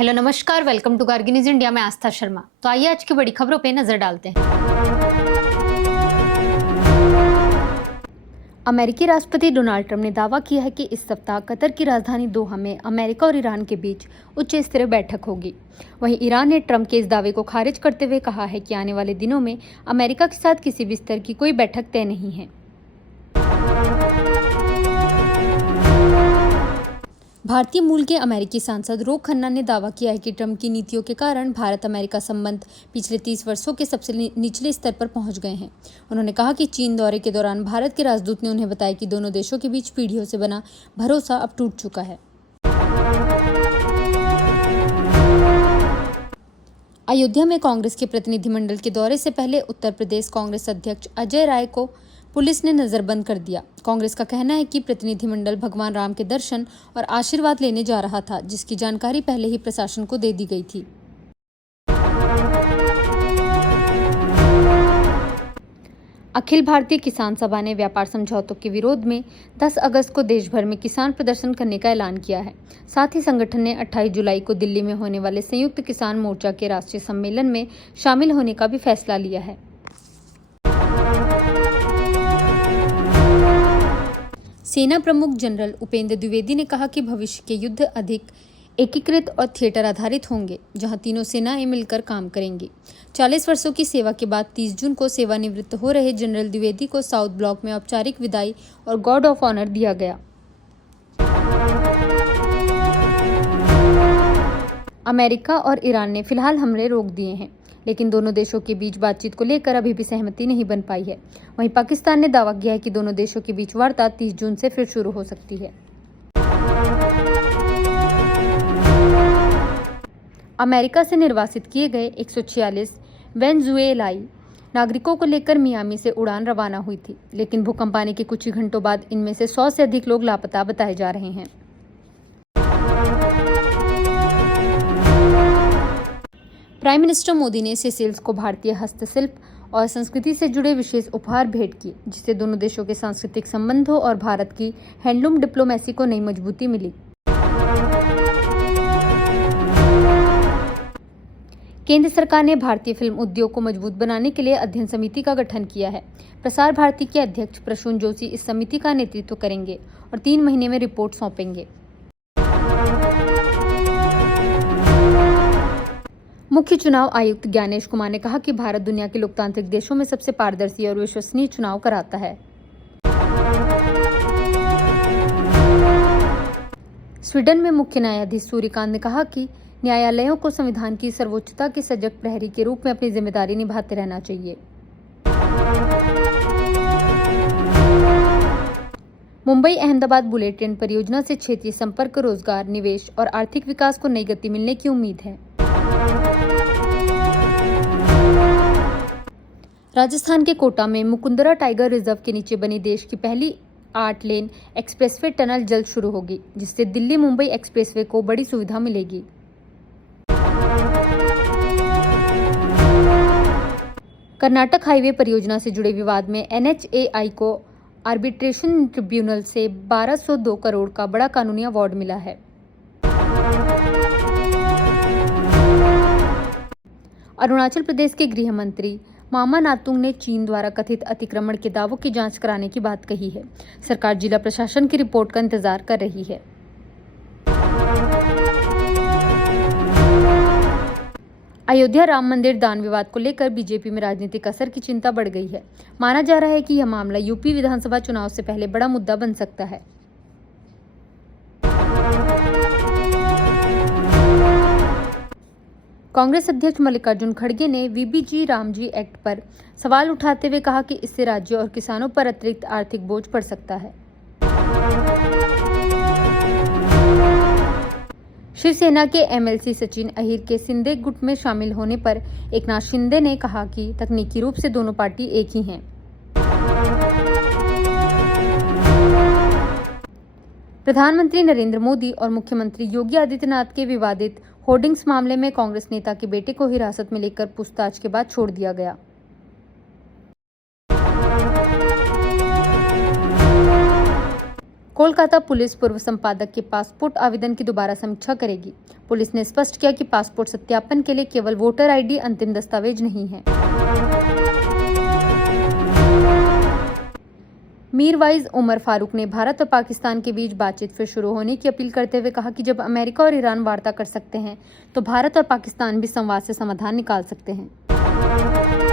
Hello नमस्कार, welcome to Kargil news India में आस्था शर्मा। तो आइए आज की बड़ी खबरों पे नजर डालते हैं। अमेरिकी राष्ट्रपति डोनाल्ड ट्रंप ने दावा किया है कि इस सप्ताह कतर की राजधानी दोहा में अमेरिका और ईरान के बीच उच्च स्तरीय बैठक होगी। वहीं ईरान ने ट्रंप के इस दावे को खारिज करते हुए कहा है कि आने वाले दिनों में अमेरिका के साथ किसी भी स्तर की कोई बैठक तय नहीं है। भारतीय मूल के अमेरिकी सांसद रोक खन्ना ने दावा किया है कि ट्रंप की नीतियों के कारण भारत अमेरिका संबंध पिछले 30 वर्षों के सबसे निचले स्तर पर पहुंच गए हैं। उन्होंने कहा कि चीन दौरे के दौरान भारत के राजदूत ने उन्हें बताया कि दोनों देशों के बीच पीढ़ियों से बना भरोसा अब टूट चुका है। अयोध्या में कांग्रेस के प्रतिनिधिमंडल के दौरे से पहले उत्तर प्रदेश कांग्रेस अध्यक्ष अजय राय को पुलिस ने नजरबंद कर दिया। कांग्रेस का कहना है कि प्रतिनिधिमंडल भगवान राम के दर्शन और आशीर्वाद लेने जा रहा था, जिसकी जानकारी पहले ही प्रशासन को दे दी गई थी। अखिल भारतीय किसान सभा ने व्यापार समझौतों के विरोध में 10 अगस्त को देश भर में किसान प्रदर्शन करने का ऐलान किया है। साथ ही संगठन ने 28 जुलाई को दिल्ली में होने वाले संयुक्त किसान मोर्चा के राष्ट्रीय सम्मेलन में शामिल होने का भी फैसला लिया है। सेना प्रमुख जनरल उपेंद्र द्विवेदी ने कहा कि भविष्य के युद्ध अधिक एकीकृत और थिएटर आधारित होंगे, जहां तीनों सेनाएं मिलकर काम करेंगी। 40 वर्षों की सेवा के बाद 30 जून को सेवानिवृत्त हो रहे जनरल द्विवेदी को साउथ ब्लॉक में औपचारिक विदाई और गार्ड ऑफ ऑनर दिया गया। अमेरिका और ईरान ने फिलहाल हमले रोक दिए हैं, लेकिन दोनों देशों के बीच बातचीत को लेकर अभी भी सहमति नहीं बन पाई है। वहीं पाकिस्तान ने दावा किया है कि दोनों देशों के बीच वार्ता 30 जून से फिर शुरू हो सकती है। अमेरिका से निर्वासित किए गए 146 वेनेजुएलाई नागरिकों को लेकर मियामी से उड़ान रवाना हुई थी, लेकिन भूकंप आने के कुछ ही घंटों बाद इनमें से 100 से अधिक लोग लापता बताए जा रहे हैं। प्राइम मिनिस्टर मोदी ने सेशेल्स को भारतीय हस्तशिल्प और संस्कृति से जुड़े विशेष उपहार भेंट किए, जिससे दोनों देशों के सांस्कृतिक संबंधों और भारत की हैंडलूम डिप्लोमेसी को नई मजबूती मिली। केंद्र सरकार ने भारतीय फिल्म उद्योग को मजबूत बनाने के लिए अध्ययन समिति का गठन किया है। प्रसार भारती के अध्यक्ष प्रसून जोशी इस समिति का नेतृत्व करेंगे और 3 महीने में रिपोर्ट सौंपेंगे। मुख्य चुनाव आयुक्त ज्ञानेश कुमार ने कहा कि भारत दुनिया के लोकतांत्रिक देशों में सबसे पारदर्शी और विश्वसनीय चुनाव कराता है। स्वीडन में मुख्य न्यायाधीश सूर्यकांत ने कहा कि न्यायालयों को संविधान की सर्वोच्चता के सजग प्रहरी के रूप में अपनी जिम्मेदारी निभाते रहना चाहिए। मुंबई अहमदाबाद बुलेट ट्रेन परियोजना से क्षेत्रीय संपर्क, रोजगार, निवेश और आर्थिक विकास को नई गति मिलने की उम्मीद है। राजस्थान के कोटा में मुकुंदरा टाइगर रिजर्व के नीचे बनी देश की पहली 8 लेन एक्सप्रेसवे टनल जल्द शुरू होगी, जिससे दिल्ली मुंबई एक्सप्रेसवे को बड़ी सुविधा मिलेगी। कर्नाटक हाईवे परियोजना से जुड़े विवाद में NHAI को आर्बिट्रेशन ट्रिब्यूनल से 1202 करोड़ का बड़ा कानूनी अवार्ड मिला है। अरुणाचल प्रदेश के गृह मंत्री मामा नातुंग ने चीन द्वारा कथित अतिक्रमण के दावों की जांच कराने की बात कही है। सरकार जिला प्रशासन की रिपोर्ट का इंतजार कर रही है। अयोध्या राम मंदिर दान विवाद को लेकर बीजेपी में राजनीतिक असर की चिंता बढ़ गई है। माना जा रहा है कि यह मामला यूपी विधानसभा चुनाव से पहले बड़ा मुद्दा बन सकता है। कांग्रेस अध्यक्ष मल्लिकार्जुन खड़गे ने VBG रामजी एक्ट पर सवाल उठाते हुए कहा कि इससे राज्यों और किसानों पर अतिरिक्त आर्थिक बोझ पड़ सकता है। शिवसेना के MLC सचिन अहिर के शिंदे गुट में शामिल होने पर एकनाथ शिंदे ने कहा कि तकनीकी रूप से दोनों पार्टी एक ही हैं। प्रधानमंत्री नरेंद्र मोदी और मुख्यमंत्री योगी आदित्यनाथ के विवादित होर्डिंग्स मामले में कांग्रेस नेता के बेटे को हिरासत में लेकर पूछताछ के बाद छोड़ दिया गया। कोलकाता पुलिस पूर्व संपादक के पासपोर्ट आवेदन की दोबारा समीक्षा करेगी। पुलिस ने स्पष्ट किया कि पासपोर्ट सत्यापन के लिए केवल वोटर आईडी अंतिम दस्तावेज नहीं है। मीरवाइज उमर फारूक ने भारत और पाकिस्तान के बीच बातचीत फिर शुरू होने की अपील करते हुए कहा कि जब अमेरिका और ईरान वार्ता कर सकते हैं तो भारत और पाकिस्तान भी संवाद से समाधान निकाल सकते हैं।